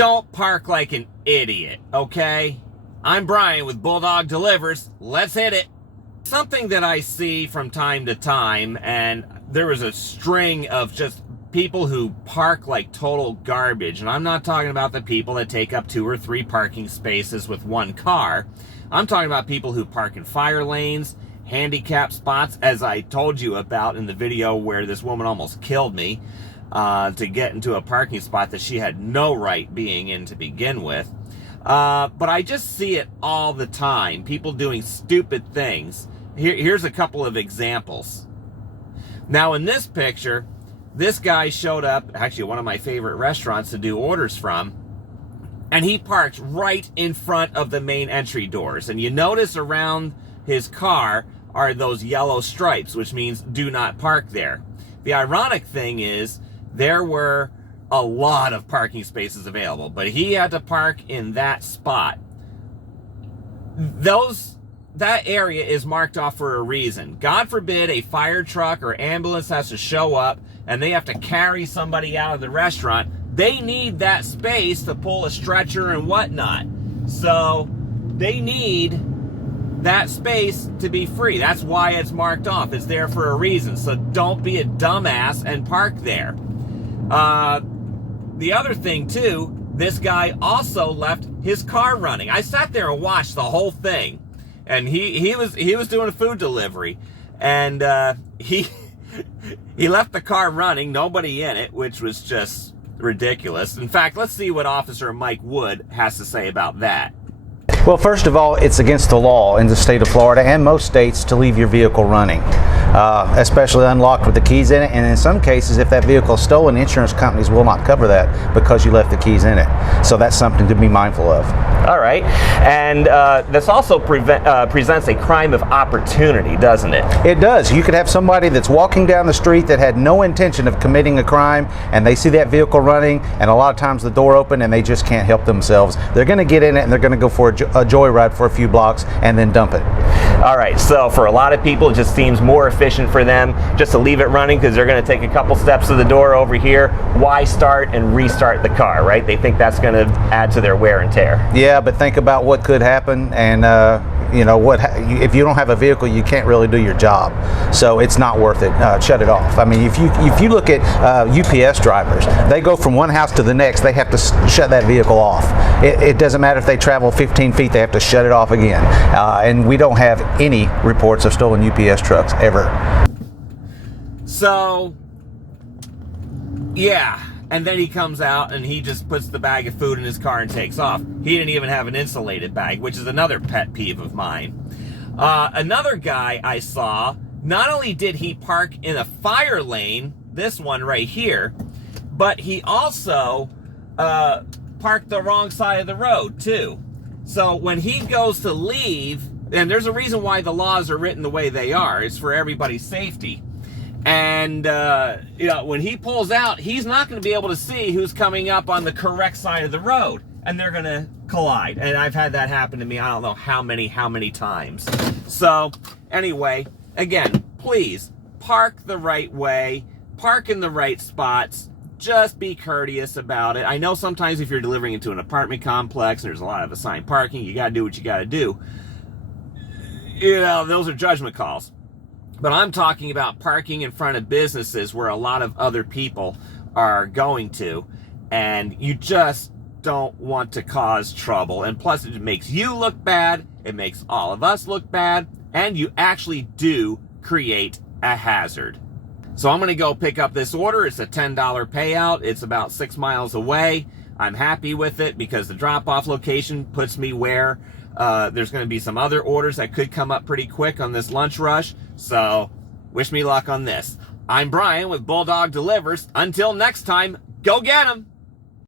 don't park like an idiot, okay? I'm Brian with Bulldog Delivers. Let's hit it. Something that I see from time to time, and there was a string of just people who park like total garbage, and I'm not talking about the people that take up 2 or 3 parking spaces with one car. I'm talking about people who park in fire lanes, handicap spots, as I told you about in the video where this woman almost killed me to get into a parking spot that she had no right being in to begin with. But I just see it all the time, people doing stupid things. Here's a couple of examples. Now in this picture, this guy showed up, actually one of my favorite restaurants to do orders from, and he parked right in front of the main entry doors. And you notice around his car are those yellow stripes, which means do not park there. The ironic thing is, there were a lot of parking spaces available, but he had to park in that spot. That area is marked off for a reason. God forbid a fire truck or ambulance has to show up and they have to carry somebody out of the restaurant. They need that space to pull a stretcher and whatnot. So they need that space to be free. That's why it's marked off. It's there for a reason. So don't be a dumbass and park there. The other thing too, this guy also left his car running. I sat there and watched the whole thing, and he was doing a food delivery, and he left the car running, nobody in it, which was just ridiculous. In fact, let's see what Officer Mike Wood has to say about that. Well, first of all, it's against the law in the state of Florida and most states to leave your vehicle running, especially unlocked with the keys in it. And in some cases, if that vehicle is stolen, insurance companies will not cover that because you left the keys in it. So that's something to be mindful of. All right. And this also presents a crime of opportunity, doesn't it? It does. You could have somebody that's walking down the street that had no intention of committing a crime, and they see that vehicle running, and a lot of times the door open, and they just can't help themselves. They're going to get in it, and they're going to go for a joyride for a few blocks and then dump it. All right, so for a lot of people, it just seems more efficient for them just to leave it running because they're going to take a couple steps to the door over here. Why start and restart the car, right? They think that's going to add to their wear and tear. Yeah, but think about what could happen, and you know what? If you don't have a vehicle, you can't really do your job. So it's not worth it. Shut it off. I mean, if you look at UPS drivers, they go from one house to the next. They have to shut that vehicle off. It doesn't matter if they travel 15 feet. They have to shut it off again. And we don't have any reports of stolen UPS trucks ever. So, yeah. And then he comes out and he just puts the bag of food in his car and takes off. He didn't even have an insulated bag, which is another pet peeve of mine. Another guy I saw, not only did he park in a fire lane, this one right here, but he also parked the wrong side of the road too. So when he goes to leave, and there's a reason why the laws are written the way they are, it's for everybody's safety. And, you know, when he pulls out, he's not going to be able to see who's coming up on the correct side of the road. And they're going to collide. And I've had that happen to me, I don't know how many times. So, anyway, again, please, park the right way. Park in the right spots. Just be courteous about it. I know sometimes if you're delivering into an apartment complex, there's a lot of assigned parking. You got to do what you got to do. You know, those are judgment calls. But I'm talking about parking in front of businesses where a lot of other people are going to, and you just don't want to cause trouble. And plus, it makes you look bad, it makes all of us look bad, and you actually do create a hazard. So I'm going to go pick up this order. It's a $10 payout. It's about 6 miles away. I'm happy with it because the drop-off location puts me where there's going to be some other orders that could come up pretty quick on this lunch rush. So, wish me luck on this. I'm Brian with Bulldog Delivers. Until next time, go get 'em!